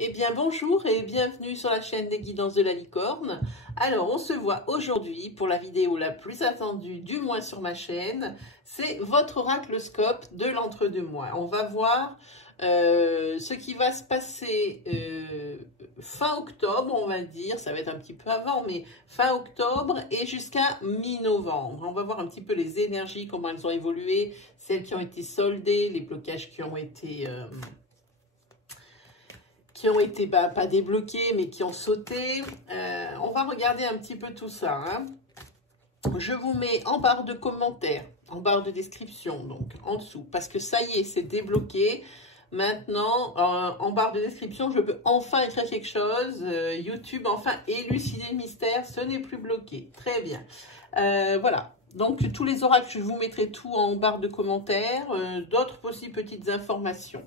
Eh bien bonjour et bienvenue sur la chaîne des guidances de la licorne. Alors on se voit aujourd'hui pour la vidéo la plus attendue, du moins sur ma chaîne. C'est votre oracloscope de l'entre-deux-mois. On va voir ce qui va se passer fin octobre, on va dire. Ça va être un petit peu avant, mais fin octobre et jusqu'à mi-novembre. On va voir un petit peu les énergies, comment elles ont évolué, celles qui ont été soldées, les blocages qui ont été pas débloqués, mais qui ont sauté. On va regarder un petit peu tout ça. Hein. Je vous mets en barre de commentaires, en barre de description, donc en dessous, parce que ça y est, c'est débloqué. Maintenant, en barre de description, je peux enfin écrire quelque chose. YouTube, enfin, élucider le mystère, ce n'est plus bloqué. Très bien. Voilà. Donc, tous les oracles, je vous mettrai tout en barre de commentaires. D'autres aussi petites informations.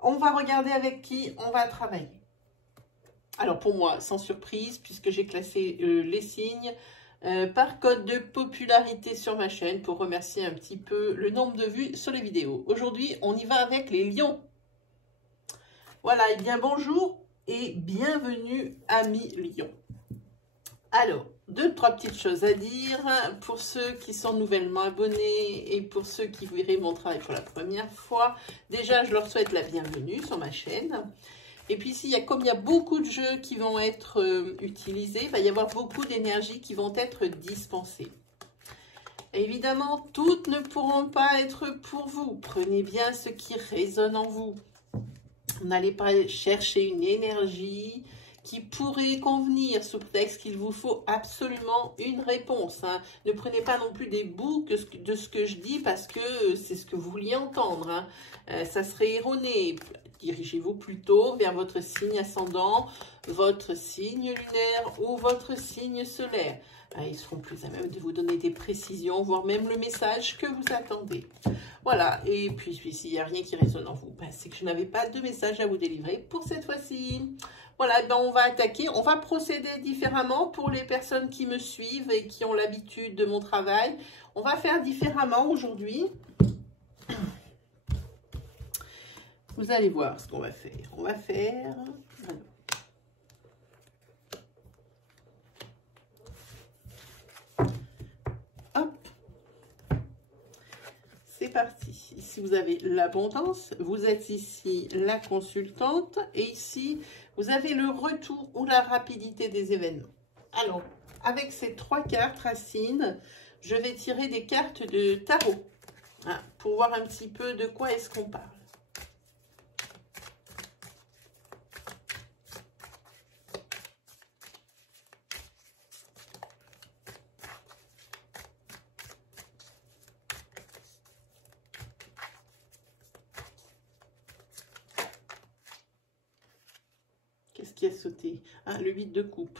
On va regarder avec qui on va travailler. Alors pour moi, sans surprise, puisque j'ai classé les signes par code de popularité sur ma chaîne pour remercier un petit peu le nombre de vues sur les vidéos. Aujourd'hui, on y va avec les lions. Voilà, et bien bonjour et bienvenue amis lions. Alors, deux, trois petites choses à dire pour ceux qui sont nouvellement abonnés et pour ceux qui verraient mon travail pour la première fois. Déjà, je leur souhaite la bienvenue sur ma chaîne. Et puis ici, comme il y a beaucoup de jeux qui vont être utilisés, il va y avoir beaucoup d'énergie qui vont être dispensées. Évidemment, toutes ne pourront pas être pour vous. Prenez bien ce qui résonne en vous. N'allez pas chercher une énergie qui pourrait convenir sous prétexte qu'il vous faut absolument une réponse. Hein. Ne prenez pas non plus des bouts de ce que je dis parce que c'est ce que vous vouliez entendre. Hein. Ça serait erroné. Dirigez-vous plutôt vers votre signe ascendant, votre signe lunaire ou votre signe solaire. Ils seront plus à même de vous donner des précisions, voire même le message que vous attendez. Voilà, et puis s'il n'y a rien qui résonne en vous, c'est que je n'avais pas de message à vous délivrer pour cette fois-ci. Voilà, on va attaquer, on va procéder différemment pour les personnes qui me suivent et qui ont l'habitude de mon travail. On va faire différemment aujourd'hui. Vous allez voir ce qu'on va faire. On va faire... Hop. C'est parti. Ici, vous avez l'abondance. Vous êtes ici la consultante. Et ici, vous avez le retour ou la rapidité des événements. Alors, avec ces trois cartes racines, je vais tirer des cartes de tarot. Hein, pour voir un petit peu de quoi est-ce qu'on parle. Qu'est-ce qui a sauté? Ah, le 8 de coupe.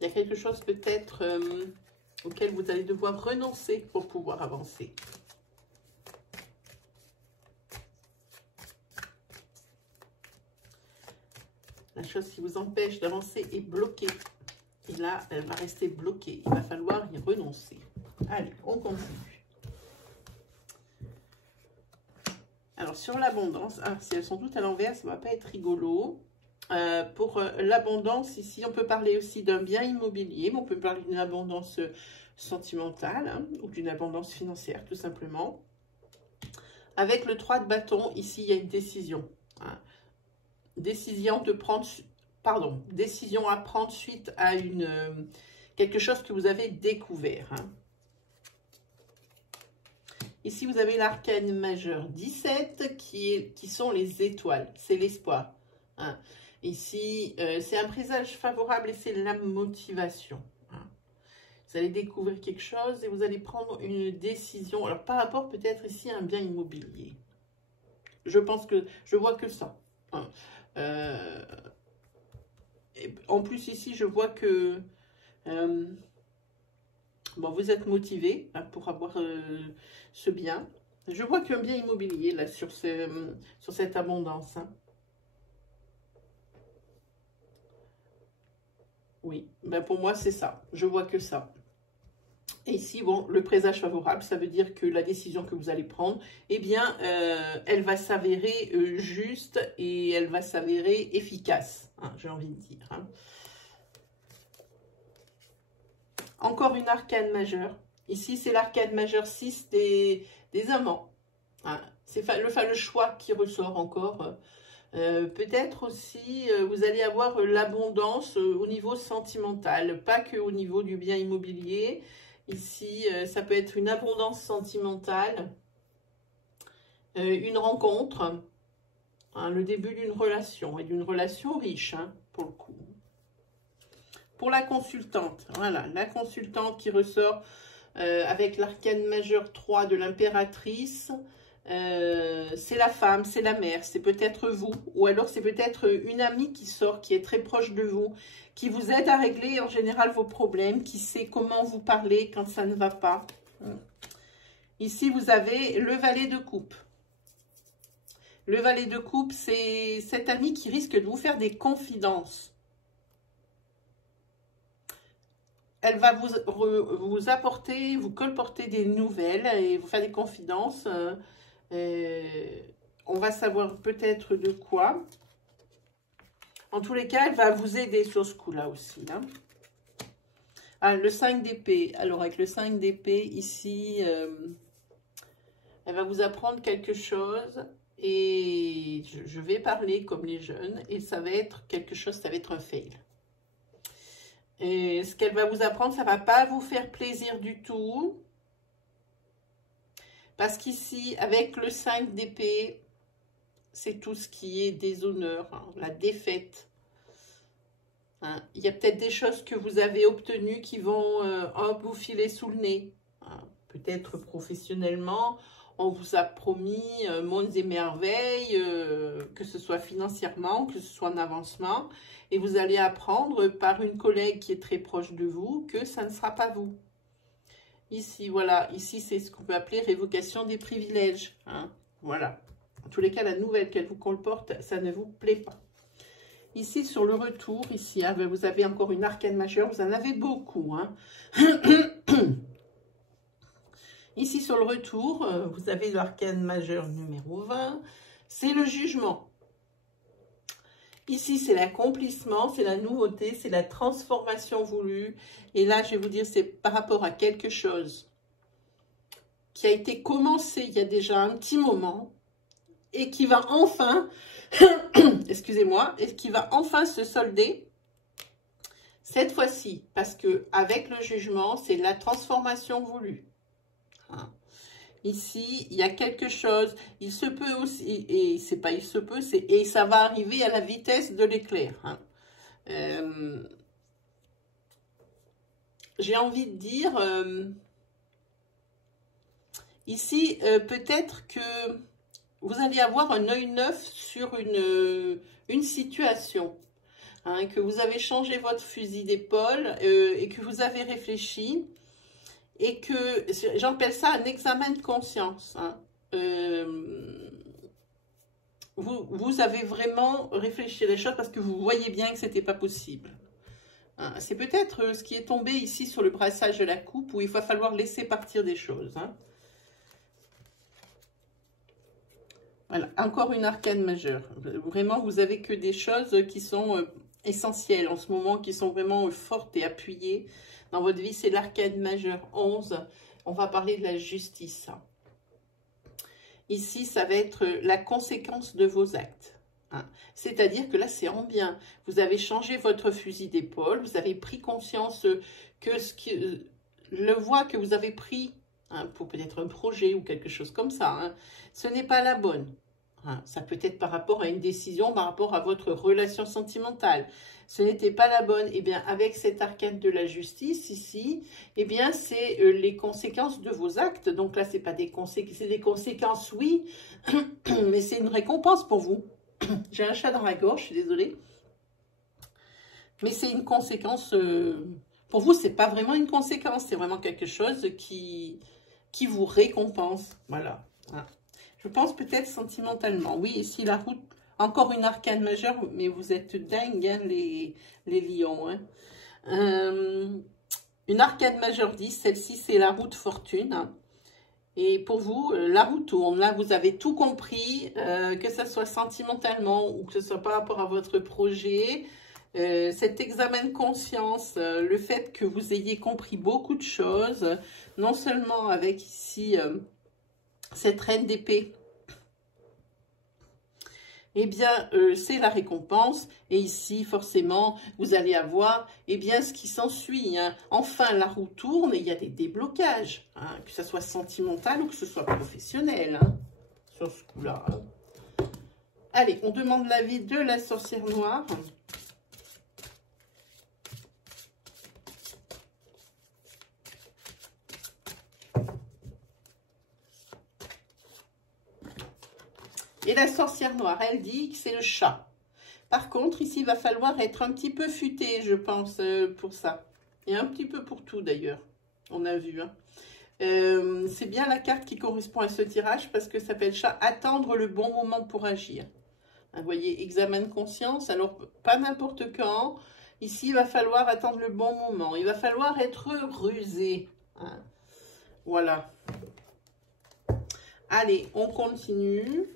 Il y a quelque chose peut-être auquel vous allez devoir renoncer pour pouvoir avancer. La chose qui vous empêche d'avancer est bloquée. Et là, elle va rester bloquée. Il va falloir y renoncer. Allez, on continue. Alors, sur l'abondance, si elles sont toutes à l'envers, ça ne va pas être rigolo. Pour l'abondance, ici, on peut parler aussi d'un bien immobilier, mais on peut parler d'une abondance sentimentale hein, ou d'une abondance financière, tout simplement. Avec le 3 de bâton, ici, il y a une décision. Hein. Décision à prendre suite à quelque chose que vous avez découvert. Hein. Ici, vous avez l'arcane majeur 17 qui sont les étoiles. C'est l'espoir. Hein. Ici, c'est un présage favorable et c'est la motivation. Hein. Vous allez découvrir quelque chose et vous allez prendre une décision. Alors, par rapport peut-être ici à un bien immobilier. Je pense que je vois que ça. Hein. En plus, ici, je vois que... bon, vous êtes motivé hein, pour avoir ce bien. Je vois qu'un bien immobilier, là, sur cette abondance. Hein. Oui, ben pour moi, c'est ça. Je vois que ça. Et ici, bon, le présage favorable, ça veut dire que la décision que vous allez prendre, eh bien, elle va s'avérer juste et elle va s'avérer efficace, hein, j'ai envie de dire. Hein. Encore une arcane majeure. Ici, c'est l'arcane majeure 6 des amants. Hein. C'est le choix qui ressort encore. Peut-être aussi, vous allez avoir l'abondance au niveau sentimental, pas que au niveau du bien immobilier. Ici, ça peut être une abondance sentimentale, une rencontre, hein, le début d'une relation, et d'une relation riche, hein, pour le coup. Pour la consultante, voilà, la consultante qui ressort avec l'arcane majeure 3 de l'impératrice, c'est la femme, c'est la mère, c'est peut-être vous, ou alors c'est peut-être une amie qui sort, qui est très proche de vous, qui vous aide à régler en général vos problèmes, qui sait comment vous parler quand ça ne va pas. Ici, vous avez le valet de coupe. Le valet de coupe, c'est cet ami qui risque de vous faire des confidences. Elle va vous apporter, vous colporter des nouvelles et vous faire des confidences. On va savoir peut-être de quoi. En tous les cas, elle va vous aider sur ce coup-là aussi. Hein. Ah, le 5 d'épée. Alors, avec le 5 d'épée, ici, elle va vous apprendre quelque chose. Et je vais parler comme les jeunes. Et ça va être quelque chose, ça va être un fail. Et ce qu'elle va vous apprendre, ça ne va pas vous faire plaisir du tout. Parce qu'ici, avec le 5 d'épée, c'est tout ce qui est déshonneur, hein, la défaite. Hein. Il y a peut-être des choses que vous avez obtenues qui vont hop, vous filer sous le nez. Hein. Peut-être professionnellement, on vous a promis mondes et merveilles, que ce soit financièrement, que ce soit en avancement. Et vous allez apprendre par une collègue qui est très proche de vous que ça ne sera pas vous. Ici, voilà, ici c'est ce qu'on peut appeler révocation des privilèges. Hein. Voilà. En tous les cas, la nouvelle qu'elle vous colporte, ça ne vous plaît pas. Ici, sur le retour, ici, hein, vous avez encore une arcane majeure. Vous en avez beaucoup. Hein. Ici, sur le retour, vous avez l'arcane majeure numéro 20. C'est le jugement. Ici, c'est l'accomplissement, c'est la nouveauté, c'est la transformation voulue. Et là, je vais vous dire, c'est par rapport à quelque chose qui a été commencé il y a déjà un petit moment et qui va enfin, excusez-moi, et qui va enfin se solder cette fois-ci. Parce que avec le jugement, c'est la transformation voulue. Hein. Ici, il y a quelque chose, il se peut aussi, et c'est pas il se peut, c'est et ça va arriver à la vitesse de l'éclair. Hein. J'ai envie de dire, ici, peut-être que vous allez avoir un œil neuf sur une situation, hein, que vous avez changé votre fusil d'épaule et que vous avez réfléchi. Et que, j'appelle ça un examen de conscience. Hein. Vous avez vraiment réfléchi à les choses parce que vous voyez bien que ce n'était pas possible. Hein. C'est peut-être ce qui est tombé ici sur le brassage de la coupe où il va falloir laisser partir des choses. Hein. Voilà, encore une arcane majeure. Vraiment, vous avez que des choses qui sont essentielles en ce moment, qui sont vraiment fortes et appuyées. Dans votre vie, c'est l'arcane majeure 11. On va parler de la justice. Ici, ça va être la conséquence de vos actes. Hein. C'est-à-dire que là, c'est en bien. Vous avez changé votre fusil d'épaule. Vous avez pris conscience que le voie que vous avez pris hein, pour peut-être un projet ou quelque chose comme ça, hein, ce n'est pas la bonne. Hein, ça peut être par rapport à une décision, par rapport à votre relation sentimentale. Ce n'était pas la bonne. Eh bien, avec cet arcane de la justice ici, eh bien, c'est les conséquences de vos actes. Donc là, c'est pas des conséquences, c'est des conséquences, oui, mais c'est une récompense pour vous. J'ai un chat dans la gorge, je suis désolée. Mais c'est une conséquence, pour vous, c'est pas vraiment une conséquence, c'est vraiment quelque chose qui vous récompense. Voilà. Hein. Je pense peut-être sentimentalement. Oui, ici, la route, encore une arcane majeure, mais vous êtes dingues, hein, les lions. Hein. une arcane majeure 10. Celle-ci, c'est la roue de fortune. Hein. Et pour vous, la roue tourne. Là, vous avez tout compris, que ce soit sentimentalement ou que ce soit par rapport à votre projet. Cet examen de conscience, le fait que vous ayez compris beaucoup de choses, non seulement avec ici cette reine d'épée, eh bien, c'est la récompense. Et ici, forcément, vous allez avoir, eh bien, ce qui s'ensuit. Hein. Enfin, la roue tourne et il y a des déblocages, hein, que ce soit sentimental ou que ce soit professionnel, hein, sur ce coup-là. Hein. Allez, on demande l'avis de la sorcière noire. Et la sorcière noire, elle dit que c'est le chat. Par contre, ici, il va falloir être un petit peu futé, je pense, pour ça. Et un petit peu pour tout, d'ailleurs. On a vu. Hein. C'est bien la carte qui correspond à ce tirage parce que ça s'appelle chat. Attendre le bon moment pour agir. Vous voyez, examen de conscience. Alors, pas n'importe quand. Ici, il va falloir attendre le bon moment. Il va falloir être rusé. Hein. Voilà. Allez, on continue.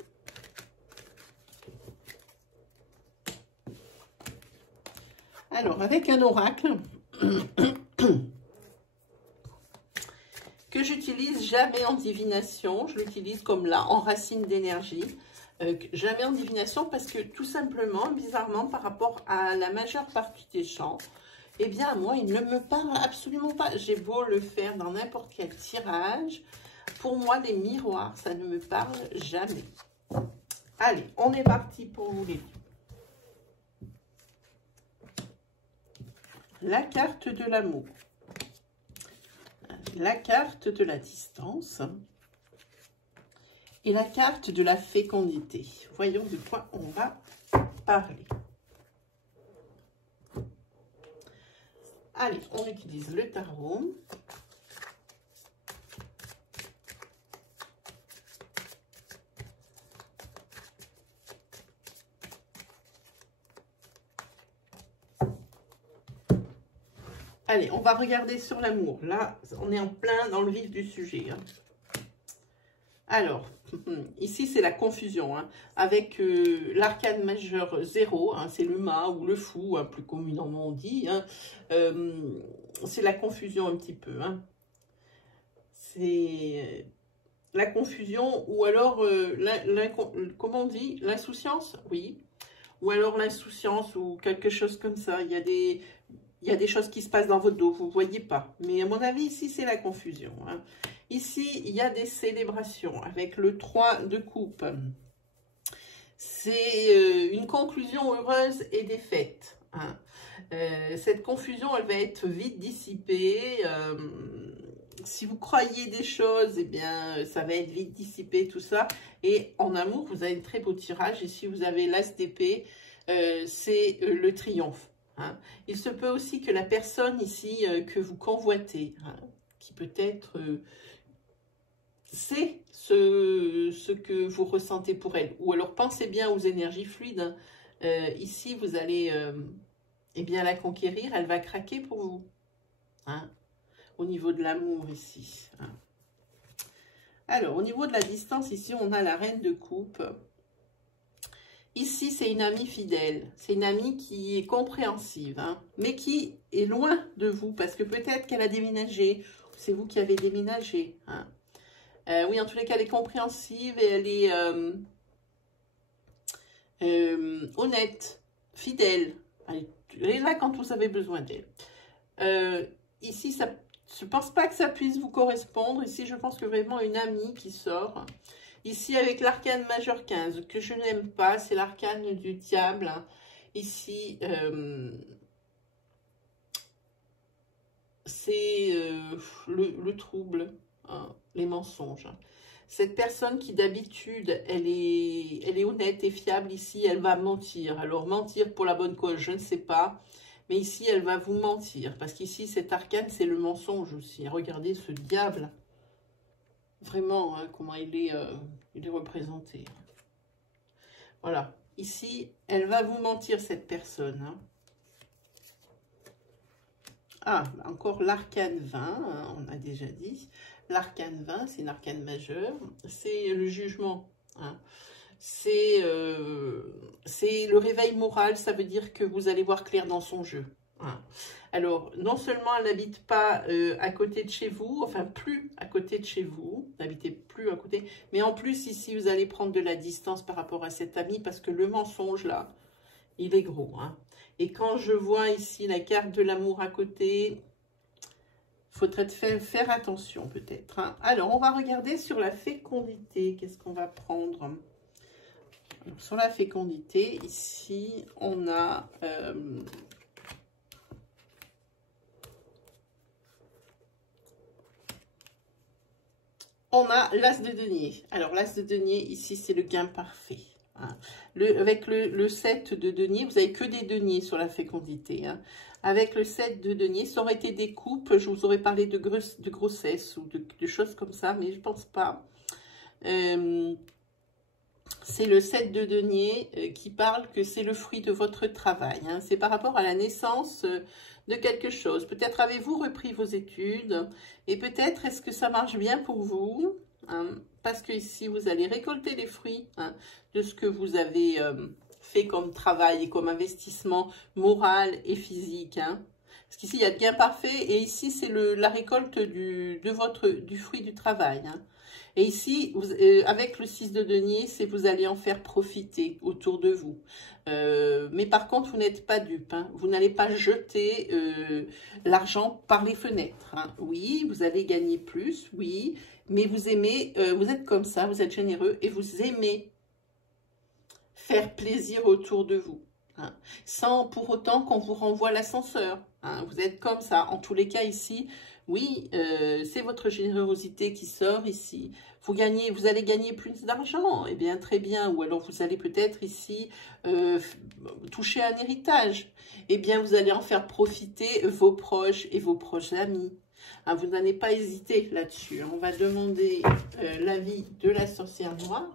Alors, avec un oracle que j'utilise jamais en divination, je l'utilise comme là, en racine d'énergie, jamais en divination parce que tout simplement, bizarrement, par rapport à la majeure partie des gens, eh bien, moi, il ne me parle absolument pas. J'ai beau le faire dans n'importe quel tirage, pour moi, les miroirs, ça ne me parle jamais. Allez, on est parti pour vous les deux. La carte de l'amour, la carte de la distance et la carte de la fécondité. Voyons de quoi on va parler. Allez, on utilise le tarot. Allez, on va regarder sur l'amour. Là, on est en plein dans le vif du sujet. Hein. Alors, ici, c'est la confusion. Hein, avec l'arcane majeur 0, hein, c'est le mât ou le fou, hein, plus communément on dit. Hein, c'est la confusion un petit peu. Hein. C'est la confusion ou alors, comment on dit, l'insouciance, oui. Ou alors l'insouciance ou quelque chose comme ça. Il y a des choses qui se passent dans votre dos, vous ne voyez pas. Mais à mon avis, ici, c'est la confusion. Hein. Ici, il y a des célébrations avec le 3 de coupe. C'est une conclusion heureuse et des fêtes. Hein. Cette confusion, elle va être vite dissipée. Si vous croyez des choses, eh bien, ça va être vite dissipé, tout ça. Et en amour, vous avez un très beau tirage. Et si vous avez l'as d'épée, c'est le triomphe. Hein. Il se peut aussi que la personne ici que vous convoitez, hein, qui peut-être sait ce que vous ressentez pour elle, ou alors pensez bien aux énergies fluides. Hein. Ici, vous allez eh bien, la conquérir, elle va craquer pour vous. Hein, au niveau de l'amour ici. Hein. Alors, au niveau de la distance, ici, on a la reine de coupe. Ici, c'est une amie fidèle. C'est une amie qui est compréhensive, hein, mais qui est loin de vous parce que peut-être qu'elle a déménagé. C'est vous qui avez déménagé. Hein. Oui, en tous les cas, elle est compréhensive et elle est honnête, fidèle. Elle est là quand vous avez besoin d'elle. Ici, ça, je ne pense pas que ça puisse vous correspondre. Ici, je pense que vraiment une amie qui sort. Ici, avec l'arcane majeur 15, que je n'aime pas, c'est l'arcane du diable. Hein. Ici, c'est le trouble, hein, les mensonges. Cette personne qui d'habitude, elle est honnête et fiable, ici, elle va mentir. Alors, mentir pour la bonne cause, je ne sais pas. Mais ici, elle va vous mentir. Parce qu'ici, cet arcane, c'est le mensonge aussi. Regardez ce diable. Vraiment, hein, comment il est représenté. Voilà. Ici, elle va vous mentir, cette personne. Hein. Ah, encore l'arcane 20, hein, on a déjà dit. L'arcane 20, c'est une arcane majeure. C'est le jugement. Hein. C'est le réveil moral, ça veut dire que vous allez voir clair dans son jeu. Hein. Alors, non seulement elle n'habite pas à côté de chez vous, enfin plus à côté de chez vous, n'habitez plus à côté, mais en plus ici, vous allez prendre de la distance par rapport à cet ami parce que le mensonge là, il est gros. Hein. Et quand je vois ici la carte de l'amour à côté, il faudrait faire attention peut-être. Hein. Alors, on va regarder sur la fécondité. Qu'est-ce qu'on va prendre? Alors, sur la fécondité, ici, on a... l'as de denier. Alors, l'as de denier, ici, c'est le gain parfait. Hein. Avec le 7 de denier, vous n'avez que des deniers sur la fécondité. Hein. Avec le 7 de denier, ça aurait été des coupes, je vous aurais parlé de grossesse ou de choses comme ça, mais je ne pense pas. C'est le 7 de denier qui parle que c'est le fruit de votre travail. Hein. C'est par rapport à la naissance de quelque chose. Peut-être avez-vous repris vos études et peut-être est-ce que ça marche bien pour vous, hein, parce que ici vous allez récolter les fruits hein, de ce que vous avez fait comme travail et comme investissement moral et physique. Hein. Parce qu'ici il y a le gain parfait et ici c'est la récolte du fruit du travail. Hein. Et ici, avec le 6 de denier, c'est vous allez en faire profiter autour de vous. Mais par contre, vous n'êtes pas dupe. Hein. Vous n'allez pas jeter l'argent par les fenêtres. Hein. Oui, vous allez gagner plus, oui. Mais vous aimez, vous êtes comme ça, vous êtes généreux et vous aimez faire plaisir autour de vous. Hein. Sans pour autant qu'on vous renvoie l'ascenseur. Hein. Vous êtes comme ça. En tous les cas, ici... Oui, c'est votre générosité qui sort ici. Vous allez gagner plus d'argent. Eh bien, très bien. Ou alors, vous allez peut-être ici toucher un héritage. Eh bien, vous allez en faire profiter vos proches et vos proches amis. Hein, vous n'allez pas hésiter là-dessus. On va demander l'avis de la sorcière noire.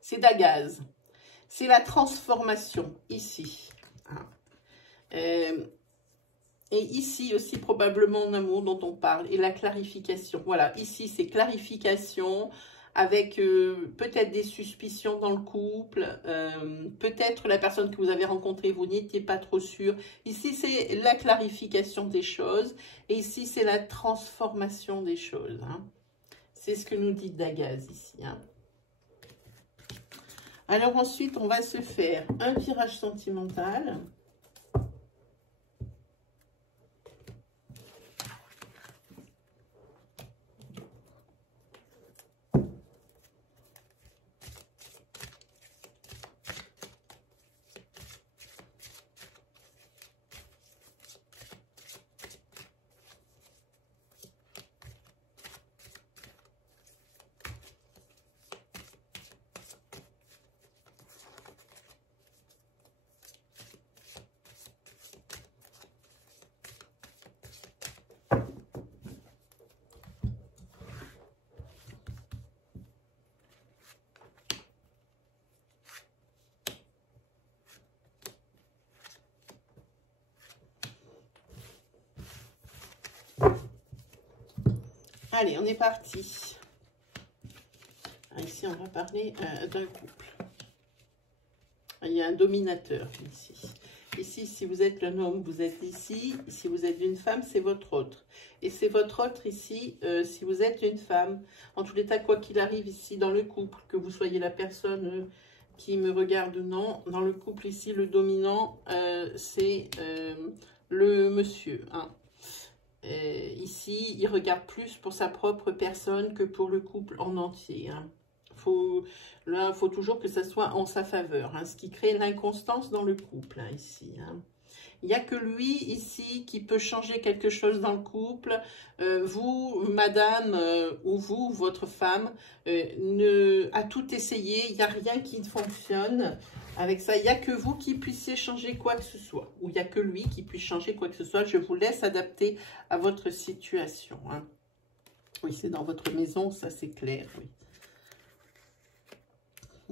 C'est d'Agaz. C'est la transformation, ici. Hein. Et ici aussi, probablement, en amour dont on parle, et la clarification. Voilà, ici, c'est clarification, avec peut-être des suspicions dans le couple, peut-être la personne que vous avez rencontrée, vous n'étiez pas trop sûr. Ici, c'est la clarification des choses, et ici, c'est la transformation des choses. Hein. C'est ce que nous dit Dagaz, ici, hein. Alors ensuite, on va se faire un tirage sentimental. Allez, on est parti. Ici, on va parler d'un couple. Il y a un dominateur ici. Ici, si vous êtes un homme, vous êtes ici. Si vous êtes une femme, c'est votre autre. Et c'est votre autre ici, si vous êtes une femme. En tous les cas, quoi qu'il arrive ici dans le couple, que vous soyez la personne qui me regarde ou non, dans le couple ici, le dominant, c'est le monsieur. Hein. Ici, il regarde plus pour sa propre personne que pour le couple en entier. Hein. Là, il faut toujours que ça soit en sa faveur, hein, ce qui crée l'inconstance dans le couple, hein, ici. Hein. Il n'y a que lui, ici, qui peut changer quelque chose dans le couple. Vous, madame, ou vous, votre femme, a tout essayé. Il n'y a rien qui ne fonctionne. Avec ça, il n'y a que vous qui puissiez changer quoi que ce soit. Ou il n'y a que lui qui puisse changer quoi que ce soit. Je vous laisse adapter à votre situation. Hein. Oui, c'est dans votre maison, ça c'est clair. Oui.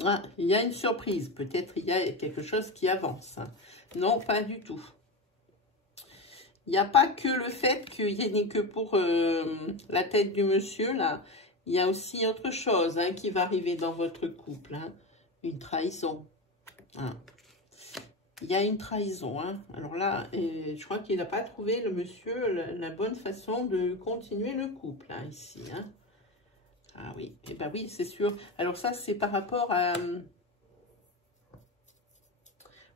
Ah, il y a une surprise. Peut-être il y a quelque chose qui avance. Hein. Non, pas du tout. Il n'y a pas que le fait qu'il n'y ait que pour la tête du monsieur, là. Il y a aussi autre chose hein, qui va arriver dans votre couple. Hein. Une trahison. Hein. Il y a une trahison. Hein. Alors là, je crois qu'il n'a pas trouvé, le monsieur, la bonne façon de continuer le couple, hein, ici. Hein. Ah oui, eh ben oui, c'est sûr. Alors ça, c'est par rapport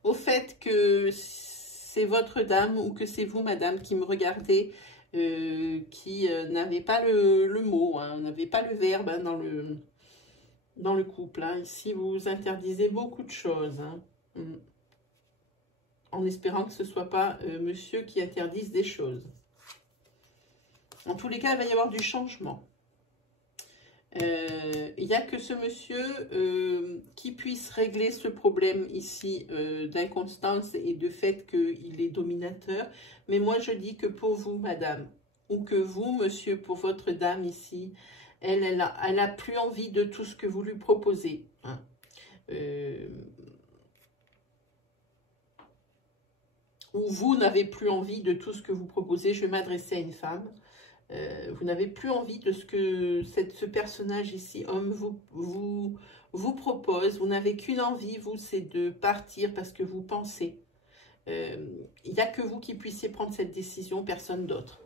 au fait que c'est votre dame ou que c'est vous, madame, qui me regardez, qui n'avez pas le mot, hein, n'avez pas le verbe hein, dans le couple. Hein. Ici, vous interdisez beaucoup de choses. Hein. En espérant que ce ne soit pas monsieur qui interdise des choses. En tous les cas, il va y avoir du changement. Il n'y a que ce monsieur qui puisse régler ce problème ici d'inconstance et de fait qu'il est dominateur. Mais moi, je dis que pour vous, madame, ou que vous, monsieur, pour votre dame ici, elle a plus envie de tout ce que vous lui proposez. Hein. Ou vous n'avez plus envie de tout ce que vous proposez. Je vais m'adresser à une femme. Vous n'avez plus envie de ce que ce personnage ici, homme, vous propose. Vous n'avez qu'une envie, vous, c'est de partir parce que vous pensez. Il n'y a que vous qui puissiez prendre cette décision, personne d'autre.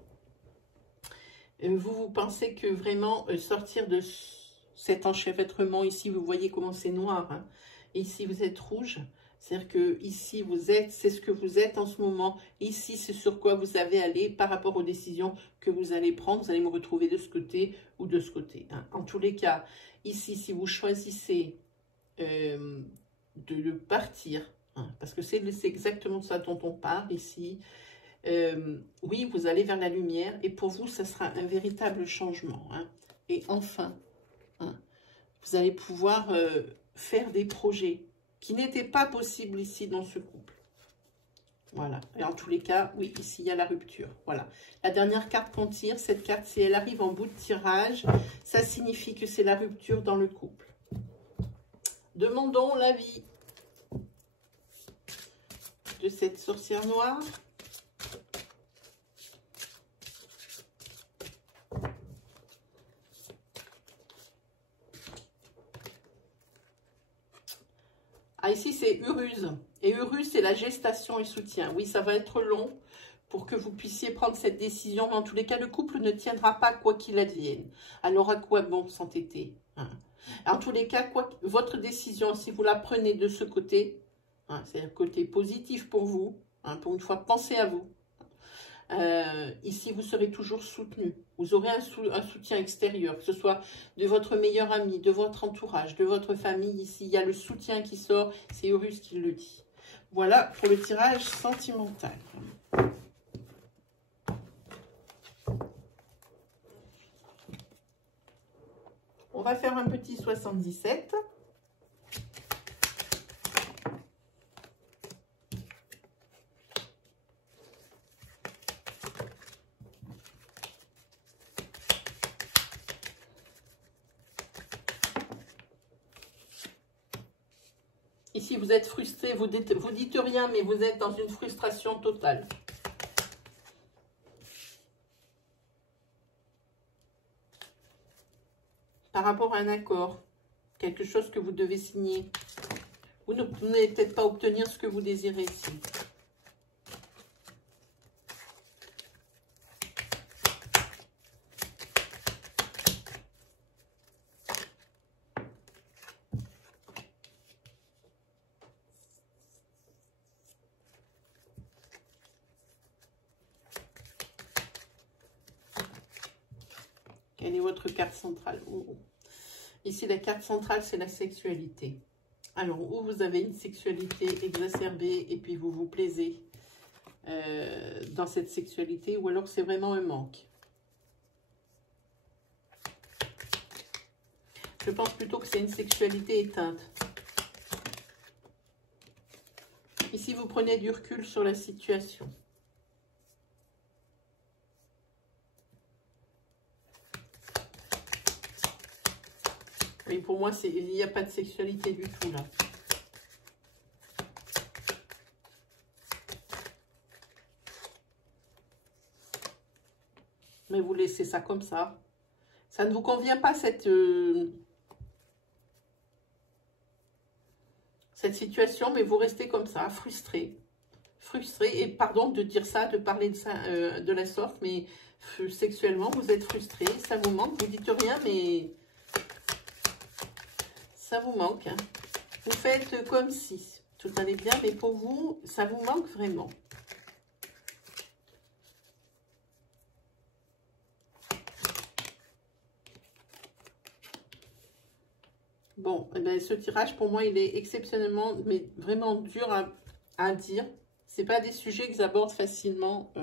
Vous pensez que vraiment sortir de cet enchevêtrement, ici, vous voyez comment c'est noir. Hein, ici, vous êtes rouge. C'est-à-dire que ici, vous êtes, c'est ce que vous êtes en ce moment. Ici, c'est sur quoi vous avez allé par rapport aux décisions que vous allez prendre. Vous allez me retrouver de ce côté ou de ce côté. Hein. En tous les cas, ici, si vous choisissez de partir, hein, parce que c'est exactement ça dont on parle ici, oui, vous allez vers la lumière et pour vous, ça sera un véritable changement. Hein. Et enfin, hein, vous allez pouvoir faire des projets qui n'était pas possible ici dans ce couple. Voilà. Et en tous les cas, oui, ici, il y a la rupture. Voilà. La dernière carte qu'on tire, cette carte, si elle arrive en bout de tirage, ça signifie que c'est la rupture dans le couple. Demandons l'avis de cette sorcière noire. Ah, ici, c'est Uruse. Et Uruse, c'est la gestation et soutien. Oui, ça va être long pour que vous puissiez prendre cette décision. Mais en tous les cas, le couple ne tiendra pas quoi qu'il advienne. Alors, à quoi bon s'entêter hein? En tous les cas, votre décision, si vous la prenez de ce côté, hein, c'est le côté positif pour vous, hein, pour une fois, pensez à vous. Ici, vous serez toujours soutenu. Vous aurez un soutien extérieur, que ce soit de votre meilleur ami, de votre entourage, de votre famille. Ici, il y a le soutien qui sort. C'est Urus qui le dit. Voilà pour le tirage sentimental. On va faire un petit 77. Ici, vous êtes frustré, vous dites rien, mais vous êtes dans une frustration totale. Par rapport à un accord, quelque chose que vous devez signer. Vous n'allez peut-être pas obtenir ce que vous désirez ici. Quelle est votre carte centrale? Ici, la carte centrale, c'est la sexualité. Alors, où vous avez une sexualité exacerbée et puis vous vous plaisez dans cette sexualité, ou alors c'est vraiment un manque. Je pense plutôt que c'est une sexualité éteinte. Ici, vous prenez du recul sur la situation. Oui, pour moi, il n'y a pas de sexualité du tout, là. Mais vous laissez ça comme ça. Ça ne vous convient pas, cette situation, mais vous restez comme ça, frustré. Frustré, et pardon de dire ça, de parler de ça de la sorte, mais sexuellement, vous êtes frustré, ça vous manque, vous dites rien, mais ça vous manque. Hein. Vous faites comme si tout allait bien, mais pour vous, ça vous manque vraiment. Bon, eh bien, ce tirage, pour moi, il est exceptionnellement, mais vraiment dur à dire. Ce n'est pas des sujets que j'aborde facilement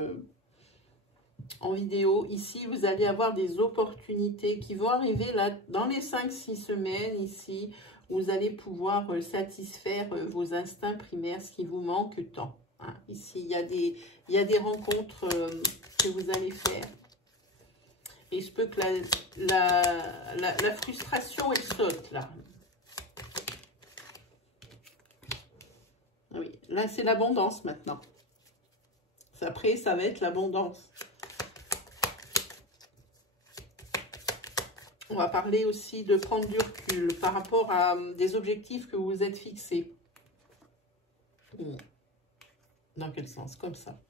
en vidéo. Ici, vous allez avoir des opportunités qui vont arriver là dans les 5-6 semaines, ici, où vous allez pouvoir satisfaire vos instincts primaires, ce qui vous manque tant. Hein. Ici, il y a des rencontres que vous allez faire. Et je peux que la frustration, elle saute, là. Oui, là, c'est l'abondance, maintenant. Après, ça va être l'abondance. On va parler aussi de prendre du recul par rapport à des objectifs que vous vous êtes fixés. Dans quel sens? Comme ça.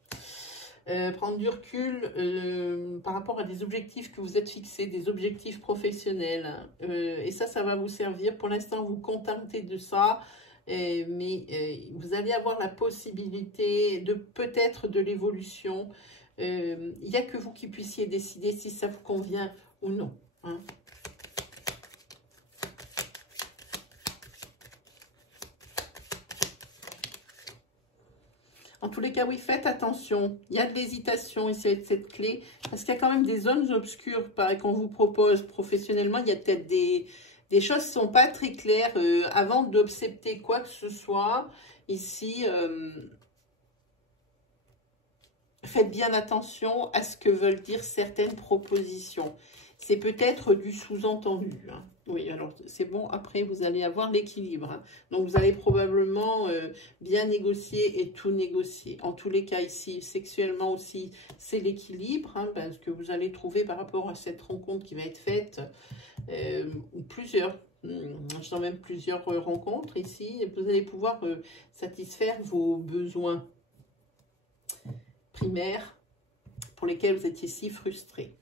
Prendre du recul par rapport à des objectifs que vous êtes fixés, des objectifs professionnels. Et ça va vous servir. Pour l'instant, vous contentez de ça, mais vous allez avoir la possibilité de peut-être de l'évolution. Il n'y a que vous qui puissiez décider si ça vous convient ou non. Hein. En tous les cas, oui, faites attention. Il y a de l'hésitation ici avec cette clé. Parce qu'il y a quand même des zones obscures qu'on vous propose professionnellement. Il y a peut-être des choses qui ne sont pas très claires. Avant d'accepter quoi que ce soit, ici, faites bien attention à ce que veulent dire certaines propositions. C'est peut-être du sous-entendu. Hein. Oui, alors c'est bon, après vous allez avoir l'équilibre. Hein. Donc vous allez probablement bien négocier et tout négocier. En tous les cas ici, sexuellement aussi, c'est l'équilibre. Hein, parce que vous allez trouver par rapport à cette rencontre qui va être faite, ou plusieurs, je sens même plusieurs rencontres ici. Vous allez pouvoir satisfaire vos besoins primaires pour lesquels vous étiez si frustrés.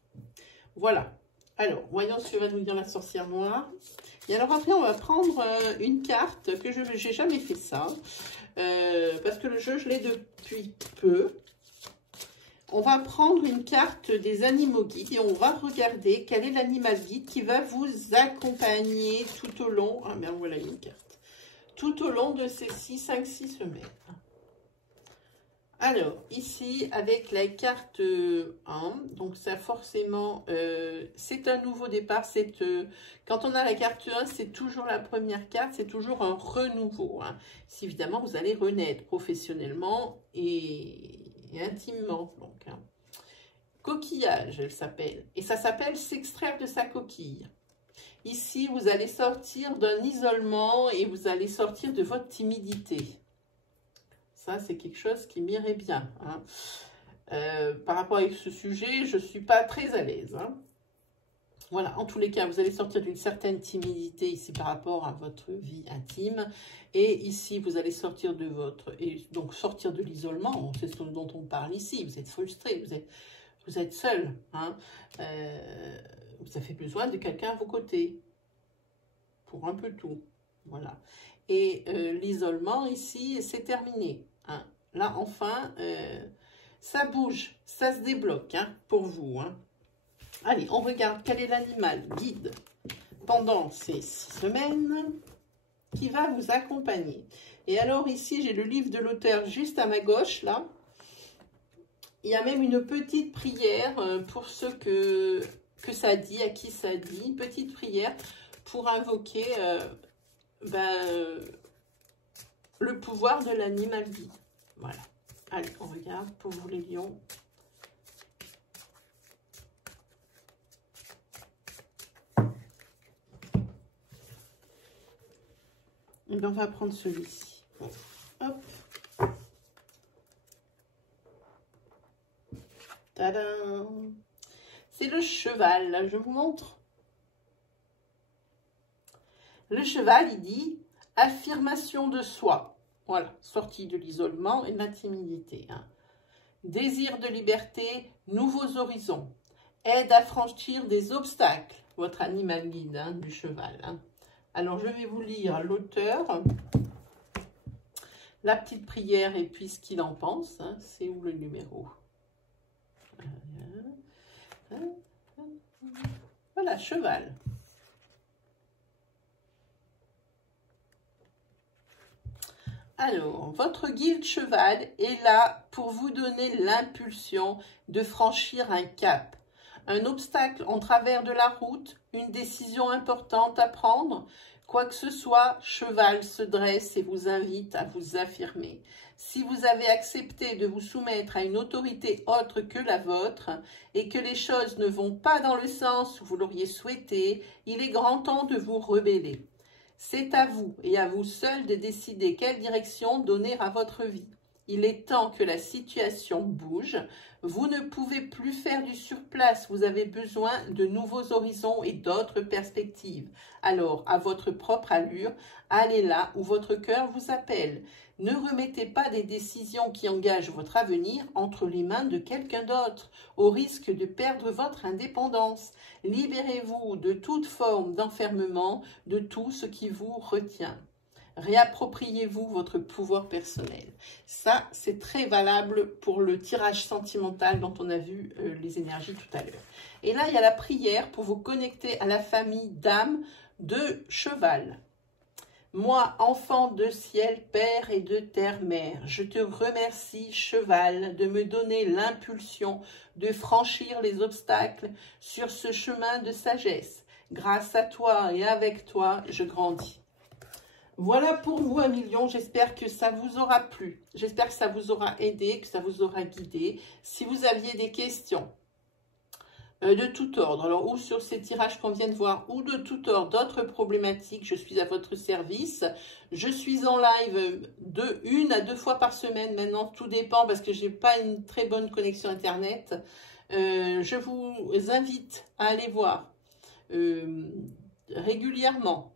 Voilà. Alors, voyons ce que va nous dire la sorcière noire. Et alors après, on va prendre une carte que je n'ai jamais fait ça. Parce que le jeu, je l'ai depuis peu. On va prendre une carte des animaux guides et on va regarder quel est l'animal guide qui va vous accompagner tout au long. Ah merde, voilà une carte. Tout au long de ces 5-6 semaines. Alors, ici, avec la carte 1, donc ça forcément, c'est un nouveau départ. Quand on a la carte 1, c'est toujours la première carte, c'est toujours un renouveau. Hein. Si évidemment, vous allez renaître professionnellement et intimement. Donc, hein. Coquillage, elle s'appelle. Et ça s'appelle s'extraire de sa coquille. Ici, vous allez sortir d'un isolement et vous allez sortir de votre timidité. Ça, c'est quelque chose qui m'irait bien. Hein. Par rapport à ce sujet, je ne suis pas très à l'aise. Hein. Voilà, en tous les cas, vous allez sortir d'une certaine timidité ici par rapport à votre vie intime. Et ici, vous allez sortir de et donc sortir de l'isolement. C'est ce dont on parle ici. Vous êtes frustré, vous êtes seul. Hein. Vous avez besoin de quelqu'un à vos côtés. Pour un peu tout. Voilà. Et l'isolement ici, c'est terminé. Hein. Là, enfin, ça bouge, ça se débloque hein, pour vous. Hein. Allez, on regarde quel est l'animal guide pendant ces 6 semaines qui va vous accompagner. Et alors ici, j'ai le livre de l'auteur juste à ma gauche, là. Il y a même une petite prière pour ceux que ça dit, à qui ça dit. Une petite prière pour invoquer... le pouvoir de l'animal guide. Voilà. Allez, on regarde pour vous les lions. Et bien, on va prendre celui-ci. Hop. Tadam! C'est le cheval. Je vous montre. Le cheval, il dit affirmation de soi. Voilà, sortie de l'isolement et de la timidité. Hein. Désir de liberté, nouveaux horizons. Aide à franchir des obstacles. Votre animal guide hein, du cheval. Hein. Alors, je vais vous lire l'auteur, la petite prière et puis ce qu'il en pense. Hein. C'est où le numéro? Voilà, cheval. Alors, votre guide cheval est là pour vous donner l'impulsion de franchir un cap, un obstacle en travers de la route, une décision importante à prendre. Quoi que ce soit, cheval se dresse et vous invite à vous affirmer. Si vous avez accepté de vous soumettre à une autorité autre que la vôtre et que les choses ne vont pas dans le sens où vous l'auriez souhaité, il est grand temps de vous rebeller. C'est à vous et à vous seul de décider quelle direction donner à votre vie. Il est temps que la situation bouge. Vous ne pouvez plus faire du surplace. Vous avez besoin de nouveaux horizons et d'autres perspectives. Alors, à votre propre allure, allez là où votre cœur vous appelle. Ne remettez pas des décisions qui engagent votre avenir entre les mains de quelqu'un d'autre, au risque de perdre votre indépendance. Libérez-vous de toute forme d'enfermement, de tout ce qui vous retient. Réappropriez-vous votre pouvoir personnel. Ça, c'est très valable pour le tirage sentimental dont on a vu les énergies tout à l'heure. Et là, il y a la prière pour vous connecter à la famille d'âme de cheval. Moi, enfant de ciel, père et de terre, mère, je te remercie, cheval, de me donner l'impulsion de franchir les obstacles sur ce chemin de sagesse. Grâce à toi et avec toi, je grandis. Voilà pour vous, amis lions. J'espère que ça vous aura plu. J'espère que ça vous aura aidé, que ça vous aura guidé. Si vous aviez des questions de tout ordre, alors ou sur ces tirages qu'on vient de voir, ou de tout ordre, d'autres problématiques, je suis à votre service. Je suis en live de 1 à 2 fois par semaine maintenant, tout dépend parce que je n'ai pas une très bonne connexion Internet. Je vous invite à aller voir régulièrement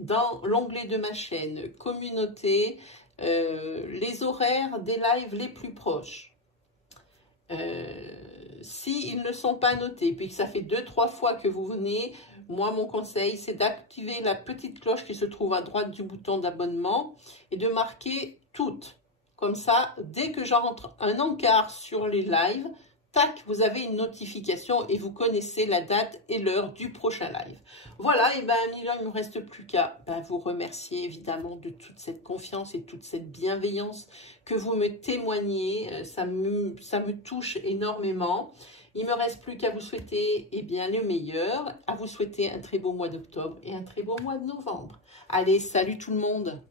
dans l'onglet de ma chaîne communauté, les horaires des lives les plus proches. S'ils ne sont pas notés, puis que ça fait 2-3 fois que vous venez, moi mon conseil c'est d'activer la petite cloche qui se trouve à droite du bouton d'abonnement et de marquer toutes. Comme ça, dès que j'entre un encart sur les lives, tac, vous avez une notification et vous connaissez la date et l'heure du prochain live. Voilà, et bien, il ne me reste plus qu'à vous remercier évidemment de toute cette confiance et toute cette bienveillance que vous me témoignez. Ça me touche énormément. Il ne me reste plus qu'à vous souhaiter le meilleur, à vous souhaiter un très beau mois d'octobre et un très beau mois de novembre. Allez, salut tout le monde!